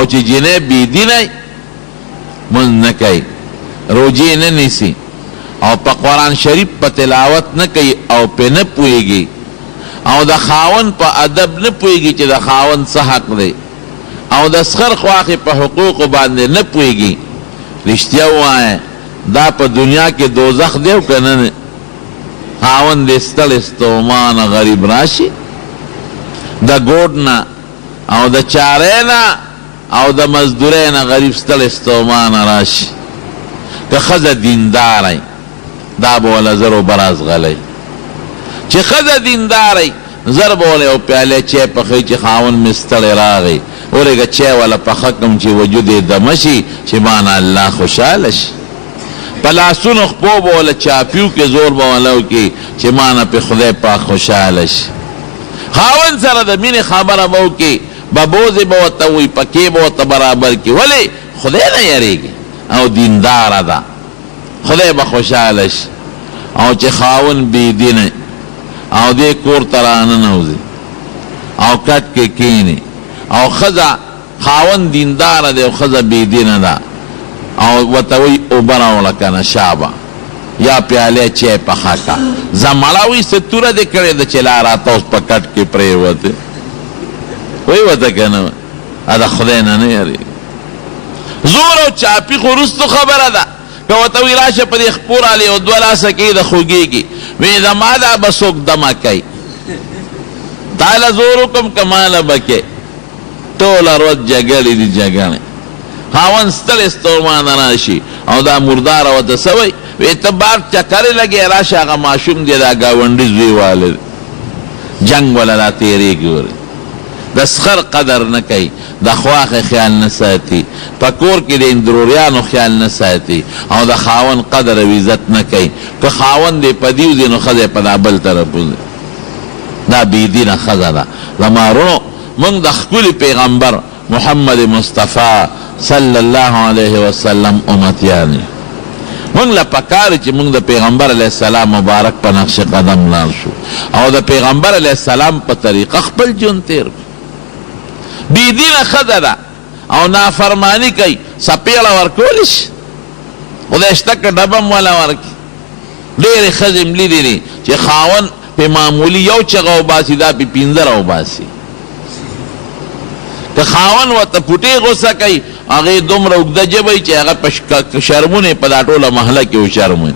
او چې جنې بيدینه من نه کوي روجې نه نیسي او په قرآن شریف په تلاوت نه کوي او په نه پوهېږي او د خاوند په ادب نه پوهېږي چې د خاوند څه حق دی او د سخر خواخې په حقوقو باندې نه پوهېږي رښتیا ووایه دا په دنیا کې دوزخ دی او که نه خاوند دې ستړی ستومانه غریب راشي د ګوډ نه او د چارې نه او د مزدورۍ نه غریب ستړی ستومانه راشي که ښځه دینداره دا به وله زر و براز غلی چې ښځه دینداره زر به وله یو پیاله چای پخوي چې خاوند مې ستړی راغی ورېږه چای وله پخه کړم چې وجود یې دمه شي چې مانه الله خوشحاله شي په لاسونو خپو به وله چاپیو کې زور به وله وکړي چې مانه پې خدای پاک خوشحاله شي خاوند سره د مینې خبره به وکړي ببوزې به ورته وایي پکې به ورته برابر کړي ولې خدای نه یریږي او دینداره ده خدای به خوشحاله شي او چې خاوند بېدینه او دې کور ته راننوځي او کټ کې کښېني او ښځه خاوند دینداره دی او ښځه بېدینه ده او ورته وایي اوبه راوړه که نه شابه یا پیاله چای پخه کا زمړه وایي څه توره دې کړې ده چې لا راته اوس په کټ کې پرېوتې وایي ورته که نه د خدای نه نه یارېږي زور او چاپي خو وروستو خبره ده که ورته وایي راشه په دې خپو رالې او دوه لاسه کې د خوږېږي وایي زما دا به څوک دمه کوي تا له زور وکړم که ما له به کې ټوله ورځ جګړې دي جګړې خاوند ستړی ستومانه راشي او دا مرداره ورته څه وایي وایي ته بار چکرې لګې راشه هغه ماشوم دی دا ګاونډي زوی واله جنګ وله را تېرېږي ورې د سخر قدر نه کوي د خواخې خیال نه ساتي په کور کې د اندروریانو خیال نه ساتي او د خاوند قدر او عزت نه کوي که خاوند دې په دې وځي نو ښځه یې په دا بل طرف وځي دا بېدینه ښځه ده زما وروڼو موږ د ښکلي پیغمبر محمد مصطفی صلی الله علیه وسلم امتیان یو موږ له پکار چې موږ د پیغمبر علیه السلام مبارک په نقش قدم لاړ شو او د پیغمبر علیه السلام په طریقه خپل ژوند تېر کړو بېدینه ښځه ده او نافرماني کوي څپېړه ورکولی شي خدای شته که ډبه م وله ورکړي ډېرې ښځې م لیدې دي چې خاوند پې معمولي یو چغه وباسي دا پې پنځه راوباسي که خاوند ورته پوټې غوسه کوي هغې دومره اوږده ژبه وي چې هغه په شرمونه په دا ټوله محله کې وشرموي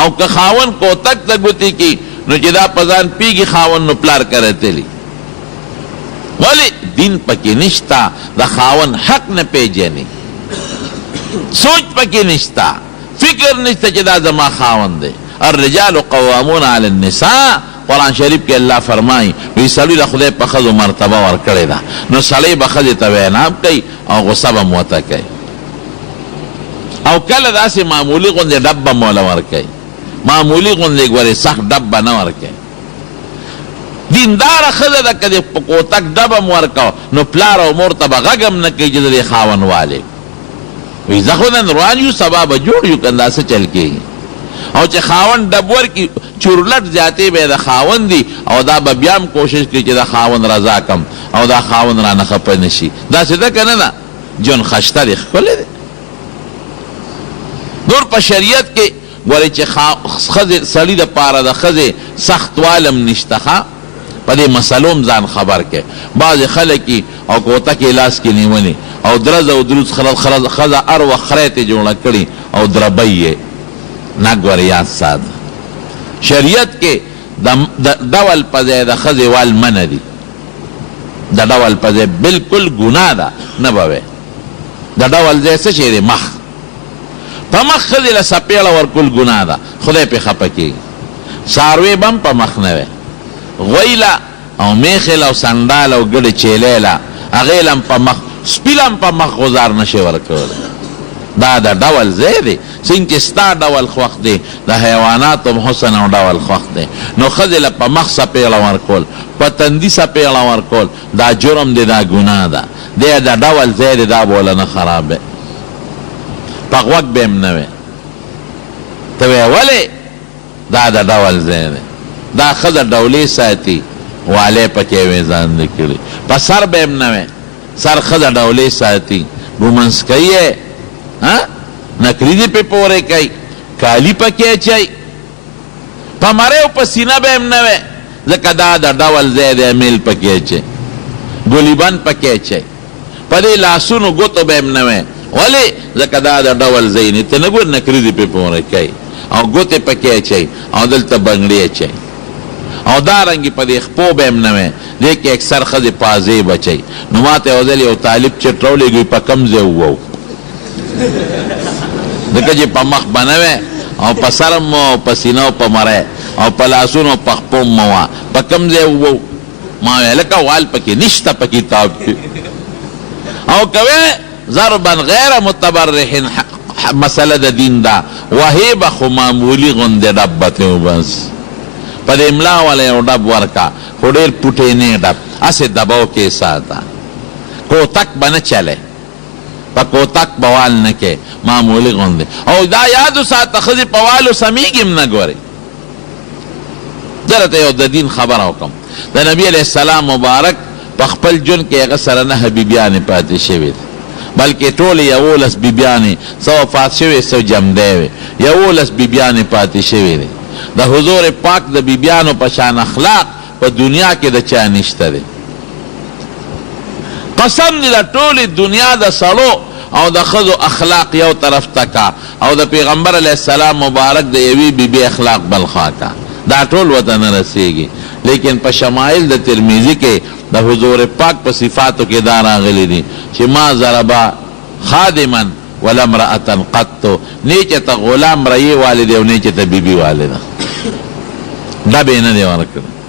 او که خاوند کوتک ته ګوتې کړي نو چې دا په ځان پیږي خاوند نو پلار کره تلي ولې دین پکې نشته د خاوند حق نه پیژني سوچ پکې نشته فکر نشته چې دا زما خاوند دی الرجال قوامون علی النساء قرآن شریف کې الله فرمایي وی سړي له خدای په ښځو مرتبه ورکړې ده نو سړی به ښځې ته ویناب کوي او غصه به م ورته کوي او کله داسې معمولي غوندې ډب به م وله ورکوي معمولي غوندې ګورې سخت ډب به نه ورکوي دینداره ښځه ده که دې په کوتک ډبه م ورکوه نو پلار او مور ته به غږ هم نه کوي چې د دې خاوند والی وی زه خو نن روان یو سبا به جوړ یو که دا څه چل کېږي او چې خاوند ډب ورکړي چورلټ زیاتې به د خاوند دي او دا به بیا هم کوشش کړي چې د خاوند رضا کم او دا خاوند رانه خفه نه شي داسې ده که نه ده ژوند ښایسته دی ښکلی دی نور په شریعت کې ګورې چې سړي دپاره د ښځې سختوالم نشته ښه په دې مسلو هم ځان خبر کې بعضې خلک او کوتکې لاس کې نیولې او درز او دروز ښځه هر وخت خری ته جوړه کړي او دربی یې نه ګورې یاد ساده شریعت کې د ډول په ځای د ښځې وال منع دي د ډول په ځای بلکل ګناه ده نه به وی د ډول ځای څه شی دی مخ په مخ ښځې له څپېړه ورکول ګناه ده خدای پې خفه کېږي څاروی به هم په مخ نه وی غویله او میخل او سنډال او ګډې چیلی له هغې له هم په مخ سپي له هم په مخ غزار نشي ورکولی دا د ډول ځای دی څنګه چې ستا ډول خوښ دی د حیواناتو هم حسن او ډول خوښ دی نو ښځې له په مخ څپېړه ورکول په تندي څپېړه ورکول دا جرم دی دا ګناه ده دی د ډول ځای دی دا به وله نه خراب دی په غوږ به هم نه وی ته وی ولې دا د ډول ځای دی دا ښځه ډولې ساتي والی پکې وی ځان دی کړي په سر به هم نه وی سر خزه ډولې ساتي ګومنس کوي نکري دې پې پورې کوي کالي پکې اچوي په مرۍ او په سینه به هم نه وی ځکه دا د ډول ځای دی میل پکې اچوي ګولیبند پکې اچوي په دې لاسونو ګوتو به هم نه وی ولې ځکه دا د ډول ځای نه ته نه ګور نکري دې پې پورې کوي او ګوتې پکې اچوي او دلته بنګړې اچوي او دارنګې په دې خپو به هم نه وی دې کې اکثر ښځې پازې بچوي نو ما ته یو ځل یو طالب چټ راولېږي په کوم ځای ووو ځکه چې په مخ به نه وی او په سر م او په سینه او په مرۍ او په لاسونو په خپو م وه په کوم ځای ووو ما وی لکه وال پکې نشته په کتاب کې او کوې ضربا غیر متبرح مسله د دین دا وهې به خو معمولي غوندې ډب بتې وبس په د املا والا یو ډب ورکا خو ډېر پوټینې ډب هسې دباو کې ساته کوتک به نه چلی په کوتک به وال نه کې معمولي غوندې او دا یاد وساته ښځې په والو سمیږي هم نه ګورې درته یو د دین خبره وکړم د نبي علیه السلام مبارک په خپل ژوند کې هغه سره 9 بیبیانې پاتې شوې دي بلکې ټولې 11 بیبیانې څه وفات شوې څه جمدی وې 11 بیبیانې پاتې شوې دي د حضور پاک د بیبیانو په شان اخلاق په دنیا کې د چا نشته دی قسم دی د ټولې دنیا د سړو او د ښځو اخلاق یو طرف تکا او د پیغمبر علیه السلام مبارک د یوې بیبي اخلاق بل خوا کا دا ټول ورته نه رسېږي لیکن په شمایل د ترمیزي کې د حضور پاک په صفاتو کې دا راغلی دي چې ما ضربا خادما ولا امرأة قط نیچه ته غلام رئی والده او نیچه ته بیبي والده دا به نه دی ورکړی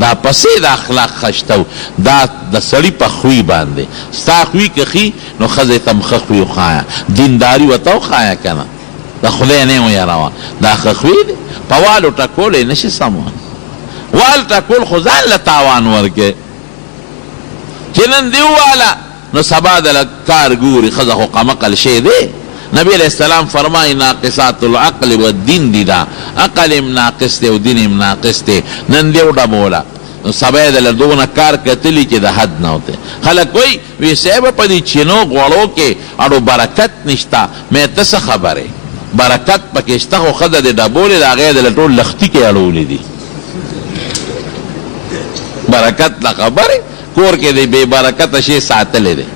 دا پسې د اخلاق خشته دا د سړي په خوی باندې ستا خوی که ښي نو ښځې ته هم ښه خوی وښایه دینداري ورته وښایه که نه د خدای نه ویروه دا ښه خوی دی په والو ټکول یې نشي سموه وال ټکول خو ځان له تاوان ورکې چې نن دې وواله نو سبا د کار ګوري ښځه خو قمقل شی دی نبی علیہ السلام فرمائی ناقصات العقل و الدین دی دا عقل ام ناقص دی و دین ام ناقص دی نن دیو ډبولا نو سبا د لدونه کار کتلی چې د حد نه ہوتے خلک وی وی صاحب په دې چینو غوړو کې اړو برکت نشتا مې ته څه خبره برکت پکې شته خو ښځه د ډبولې د هغې د لټول لختي کې اړولې دي برکت لا خبره کور کې دی بې برکته شی ساتلی دی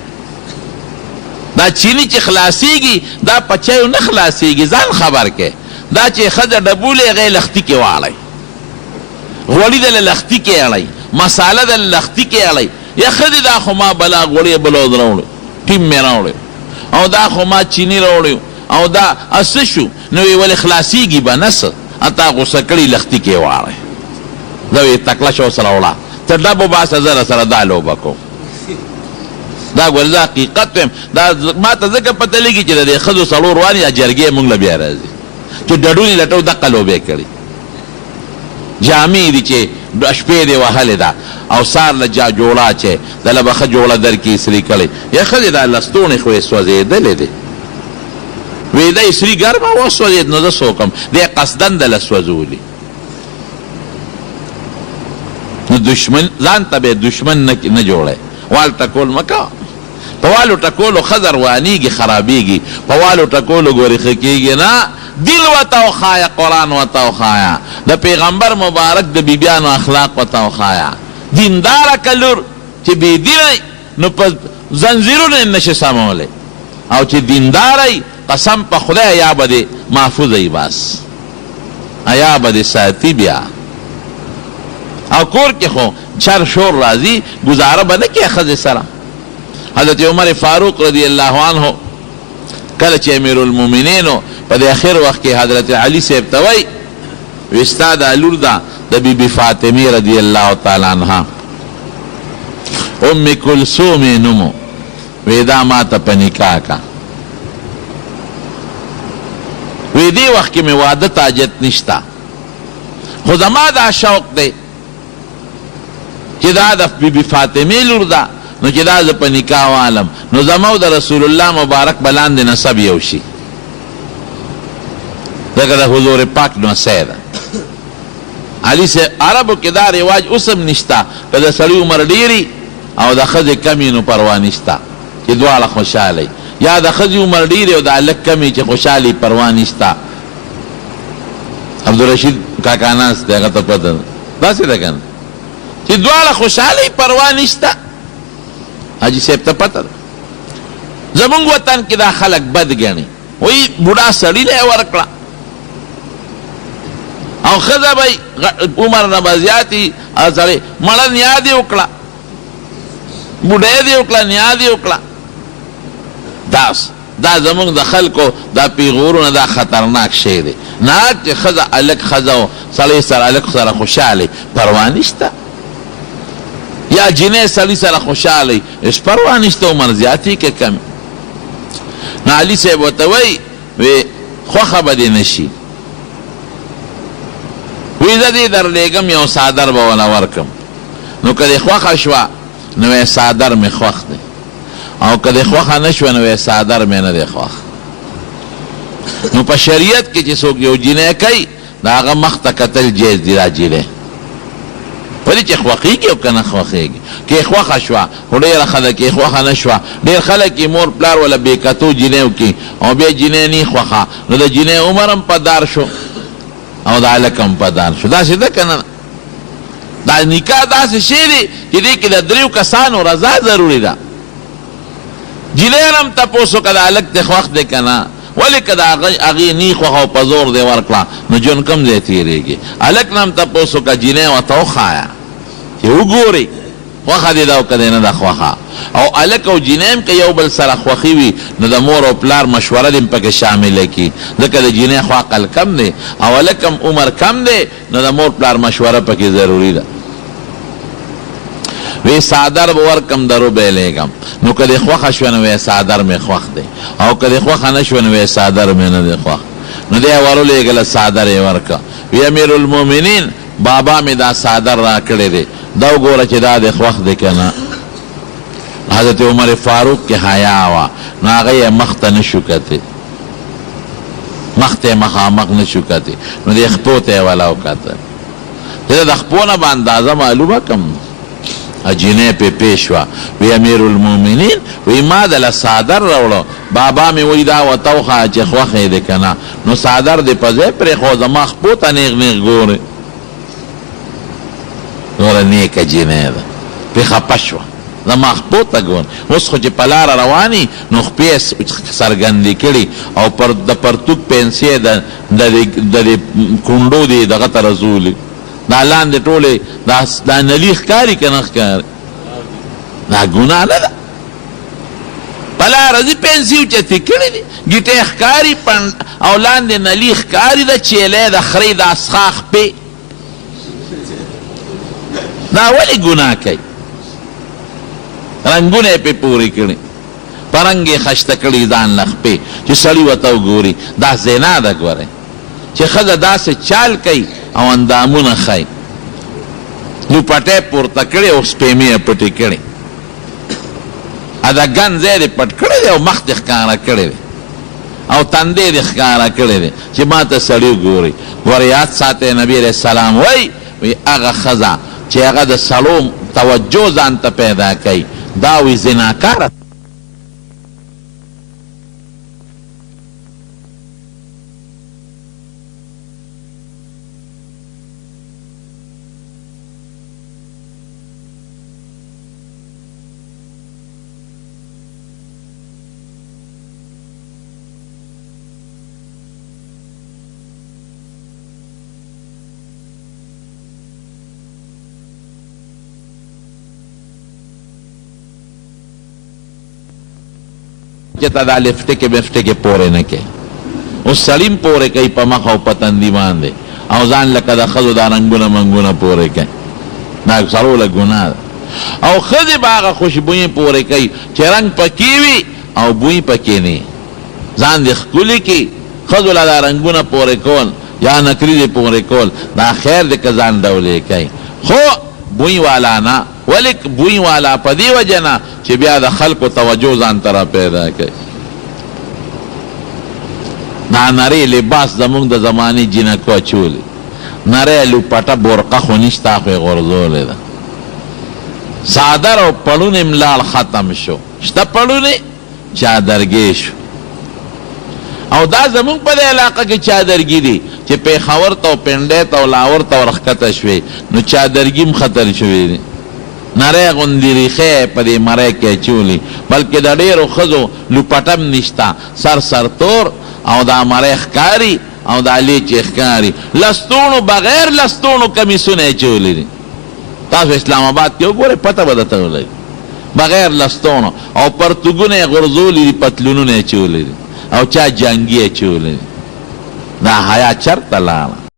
دا چینی چې خلاصیږي دا پچیو نه خلاصیږي ځان خبر کې دا چې ښځه ډبولې هغې لختي کې واړئ غوړي د لختي کې اړئ مساله د لختي کې اړئ یا ښځې دا خو ما بلا غوړی بلوز راوړی ټیم مې راوړی او دا خو ما چینی راوړی او دا څه شو نو یې ولې خلاصیږي به نه څه اتا غوسه کړي لختي کې واړئ دا یې تکله شو سره وړه ته ډبو باسه زه سره دا لوبه کوم دا ګوره زه حقیقت ویم دا ما ته ځکه پته لګي چې د دې ښځو سړو روان یا جرګې مونږ له بیا راځي چې ډډونې لټو دقه لوبې کړي جامې دي چې شپې دې وهلې ده او سار له جا جوړه چې دله به ښه جوړه در کې اسري کړی یا ښځې دا لستوڼې خو یې سوځېدلې دي وی دا اسري ګرمه وسوځېد نو زه څه وکړم دی قصدن دله سوځولي نو دشمن ځان ته به دشمن نه جوړی وال ټکول مکه په والو ټکولو ښځه روانېږي خرابېږي په والو ټکولو ګورې ښه کېږي نه دل ورته وښایه قرآن ورته وښایه د پیغمبر مبارک د بیبیانو اخلاق ورته وښایه دینداره که لور چې بېدینی نو په زنځیرونو یې نشي سمولی او چې دینداری قسم په خدای یا به دې محفوظ ای بس یا به دې ساتي بیا او کور کې خو چر شور راځي گزاره به نه کې ښځې سره حضرت عمر فاروق رضی الله عنه کله چې امیر المؤمنینو په د اخر وخت کې حضرت علي صاحب ته وایي وی ستا دا لور ده د بیبي فاطمې رضی الله تعالی عنها ام کلثوم یې نوم وی دا ما ته په نکاح کا وی دې وخت کې مې واده ته حاجت نشته خو زما دا شوق دی چې دا د بیبي فاطمې لور ده نو چې دا زه په نکاح والم نو زما او د رسول الله مبارک به لاندې نسب یو شي ځکه د حضور پاک نوسی ده علي صاحب عربو کې دا رواج اوس هم نشته که د سړي عمر ډېري او د ښځې کمې نو پروا نشته چې دواړه خوشحاله یا د ښځې عمر ډېر او د هلک کمې چې خوشحالي پروا نشته. عبدالرشید کاکا ناست دی هغه ته پته ده داسې ده که نه چې دواړه خوشحاله پروا نشته. حاجي صاحب ته پته ده. زمونږ وطن کې دا خلک بد ګڼي وایي بوډا سړي له یې ورکړه او ښځه به عمر نه به زیاتي سړی مړه نیا دې وکړه بوډۍ دې وکړه نیا دې وکړه. دا زمونږ د خلکو دا پیغورونه دا خطرناک شی دی. نه چې ښځه هلک ښځه او سړی سره هلک سره خوشحاله پروا نشته یا جنۍ سړي سره خوشحاله هېڅ پروا نشته عمر زیاتي که کم. نو علي صاحب ورته وایي خوښه به دې نه شي وی زه دې درلېږم یو څادر به ونه ورکم نو که دې خوښه شوه نو وی څادر مې خوښ دی او که دې خوښه نه شوه نو وی څادر مې نه دی خوښ. نو په شریعت کې چې څوک یو جینۍ کوي د هغه مخ ته کتل جایز دي دا جینۍ په دې چې خوښېږي او که نه خوښېږي. کې خوښه شوه خو ډېره ښه ده کې خوښه نه شوه. ډېر خلک یې مور پلار ولا بې کتو جینیو کې او بیا جینۍ نه خوښه نو د جینۍ عمر هم په دار شو او د هلک هم په دار شو. داسې ده که نه دا نکاح داسې شی دی چې دې کې د دریو کسانو رضا ضروري ده. جینۍ هم تپوس وکړه د هلک دې خوښ دی که نه ولې که د هغې نی خوښه او په زور دې ورکړه نو ژوند کوم ځای تېرېږي. هلک نه هم تپوس وکړه جینۍ ورته وښایه چې وګورئ خوښه دې ده او که دې نه ده خوښه. او هلک او جینۍ هم که یو بل سره خوښي وي نو د مور او پلار مشوره دې هم پکې شامله کړي ځکه د جینۍ خو عقل کم دی او هلک هم عمر کم دی نو د مور پلار مشوره پکې ضروري ده. وی څادر به ورکم د روبۍ لېږم نو که دې خوښه شوه نو وی څادر مې خوښ دی او که دې خوښه نه شوه نو وی څادر مې نه دی خوښ. نو دی یې ورولېږله څادر یې ورکړه. وی امیر المؤمنین بابا مې دا څادر را کړی دی دا وګوره چې دا دې خوښ دی که نه. حضرت عمر فاروق کې حیا وه نو هغه یې مخ ته نه شو کتې مخ ته یې مخامخ نه شو کتې نو دې خپو ته یې ولا وکتل چې د خپو نه به اندازه معلومه کم جینۍ پې پیش وه. وی امیر المؤمنین وی ما دله څادر راوړه بابا مې وی دا ورته وښایه چې خوښ یې دی که نه نو څادر دې په ځای پرېښود زما خپو ته نیغ نیغ ګورې دومره نیکه جینۍ ده پې خفه شوه زما خپو ته ګورې. اوس خو چې په لاره رواني نو خپې څرګندې کړي او د پرتوګ پنسې د دې کونډو دې دغه ته رسولې دا لاندې ټولې دا نلي ښکاري که نه ښکاري دا ګناه نه ده. په لاره ځي پنسې اوچتې کړې دي ګیټې ښکاري او لاندې نلي ښکاري ده چیلی د خرې د اسخا خپې دا ولې ګناه کوي. رنګونه یې پې پورې کړي په رنګ یې خشته کړي ځان له خپې چې سړي ورته وګوري دا زنا ده. ګورئ چې ښځه داسې چال کوي او اندامونه ښایي لوپټۍ پورته کړې او سپېمې یې پټې کړې دا ګن ځای دې پټ کړی دی او مخ دې ښکاره کړی دی او تندې دې ښکاره کړی دی چې ما ته سړي وګورئ. ګوره یاد ساتئ نبي علیه السلام وایي هغه ښځه چې هغه د سړو توجه ځان ته پیدا کوي دا وی زناکاره. چې ته دا لفټکې بفټکې پورې نه کوي اوس سړي هم پورې کوي په مخ او په تندي باندې او ځان لکه د ښځو دا رنګونه منګونه پورې کوي دا سړو له ګناه ده. او ښځې به هغه خوشبویي پورې کوي چې رنګ پکې وي او بوی پکې نه ځان دې ښکلي کړي. ښځو له دا رنګونه پورې کول یا نکري دې پورې کول دا خیر دی که ځان ډولې کوي خو بوی والا نه. ولې بوی والا په دې وجه نه چې بیا د خلکو توجه ځان ته را پیدا کوي. دا نری لباس زمونږ د زمانې جینکو اچولې نری لوپټه برقه خو نشته خو یې غورځولې ده څادر او پړون یې ملاړ ختم شو، شته پړونې چادرګې شو. او دا زمونږ په دې علاقه کې چادرګي دي چې پېښور ته او پنډۍ ته او لاهور ته ورښکته شوې نو چادرګي هم ختم شوې دي. نری غوندې ریښې په دې مرۍ کې اچولي، بلکې د ډېرو ښځو لوپټم نشته، سر تور او دا مرۍ ښکاري او دا لیچې ښکاري، لستوڼو بغیر لستوڼو کمیسونه اچولي دي. تاسو اسلام آباد کې وګورئ پته به درته ولګي، بغیر لستوڼو او پرتوګونه یې غورځولي دي، پتلونونه یې اچولي دي او چا جنګي اچولي دي. دا حیا چرته لاړه؟